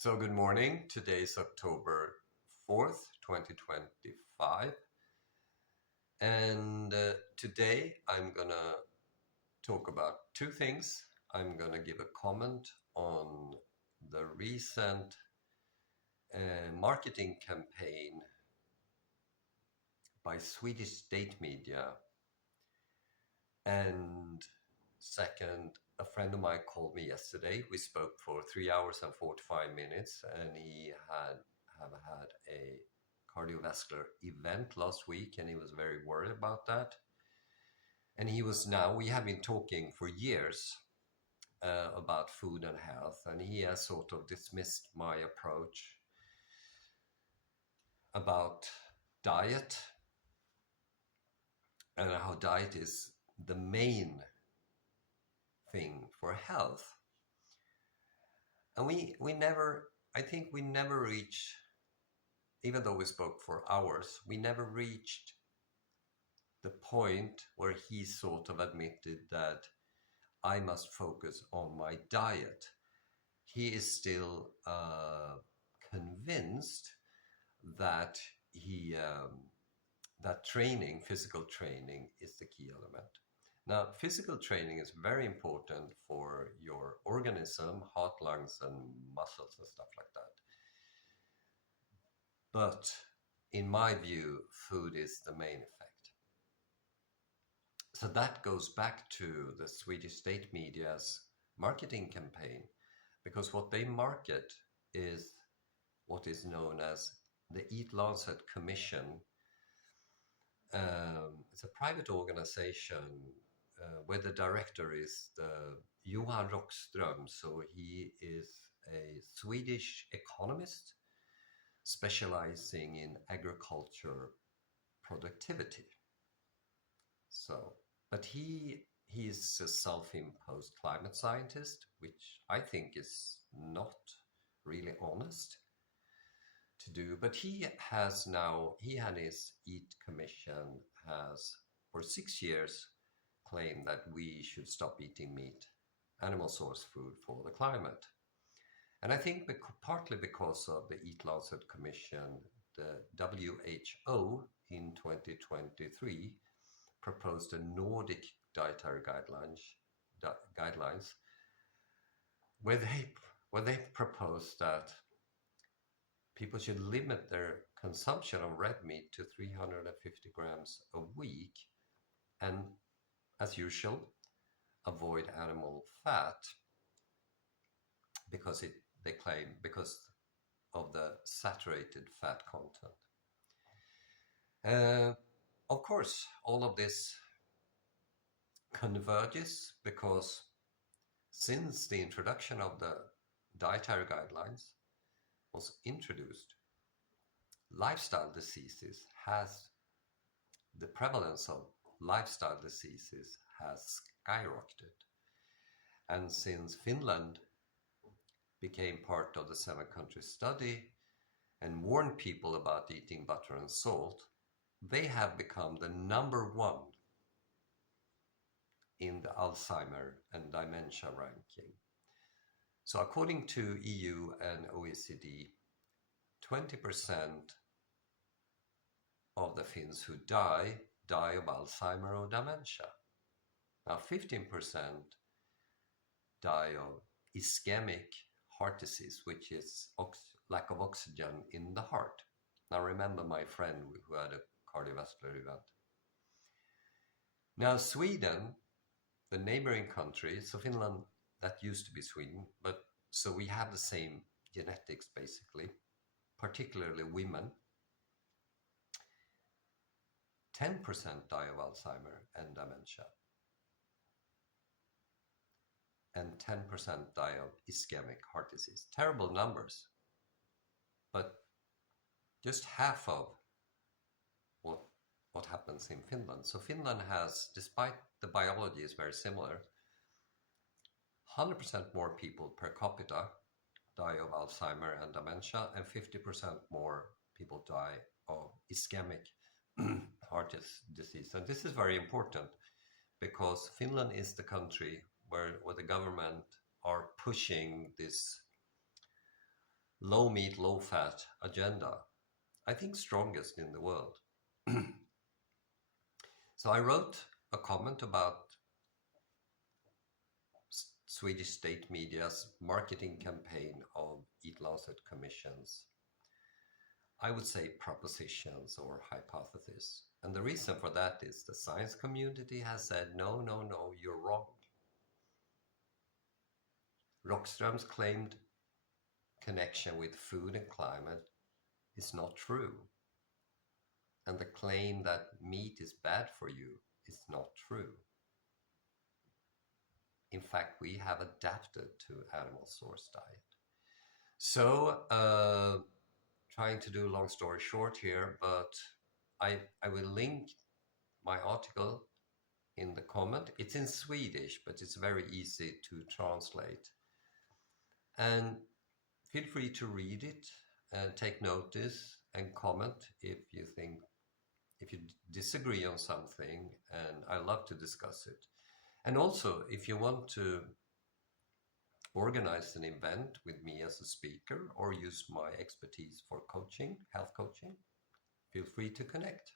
So good morning. Today is October 4th, 2025. And today I'm going to talk about two things. I'm going to give a comment on the recent marketing campaign by Swedish state media. And second, a friend of mine called me yesterday. We spoke for 3 hours and 45 minutes, and he had a cardiovascular event last week, and he was very worried about that. And we have been talking for years about food and health, and he has sort of dismissed my approach about diet and how diet is the main thing for health. And I think we never reached, even though we spoke for hours, we never reached the point where he sort of admitted that I must focus on my diet. He is still convinced that physical training is the key element. Now, physical training is very important for your organism, heart, lungs, and muscles and stuff like that. But in my view, food is the main effect. So that goes back to the Swedish state media's marketing campaign, because what they market is what is known as the EAT Lancet Commission. It's a private organization where the director is Johan Rockström. So he is a Swedish economist specializing in agriculture productivity. But he is a self-imposed climate scientist, which I think is not really honest to do. But he and his EAT Commission has for 6 years claimed that we should stop eating meat, animal source food, for the climate. And I think partly because of the EAT Lancet Commission, the WHO in 2023 proposed a Nordic dietary guidelines where they proposed that people should limit their consumption of red meat to 350 grams a week, and as usual, avoid animal fat because they claim because of the saturated fat content. Of course, all of this converges because since the introduction of the dietary guidelines was introduced, the prevalence of lifestyle diseases has skyrocketed. And since Finland became part of the 7-country study and warned people about eating butter and salt, they have become the number one in the Alzheimer and dementia ranking. So according to EU and OECD, 20% of the Finns who die of Alzheimer or dementia. Now 15% die of ischemic heart disease, which is lack of oxygen in the heart. Now remember my friend who had a cardiovascular event. Now Sweden, the neighboring country, so Finland, that used to be Sweden, but so we have the same genetics basically, particularly women. 10% die of Alzheimer and dementia. And 10% die of ischemic heart disease. Terrible numbers, but just half of what happens in Finland. So Finland has, despite the biology is very similar, 100% more people per capita die of Alzheimer and dementia, and 50% more people die of ischemic heart disease. And this is very important because Finland is the country where the government are pushing this low meat, low fat agenda. I think strongest in the world. So I wrote a comment about Swedish state media's marketing campaign of EAT Lancet Commission's, I would say, propositions or hypotheses. And the reason for that is the science community has said, no, no, no, you're wrong. Rockström's claimed connection with food and climate is not true. And the claim that meat is bad for you is not true. In fact, we have adapted to animal source diet. So, trying to do a long story short here, but I will link my article in the comment. It's in Swedish, but it's very easy to translate. And feel free to read it and take notice and comment if you disagree on something, and I love to discuss it. And also, if you want to organize an event with me as a speaker or use my expertise for coaching, health coaching, feel free to connect.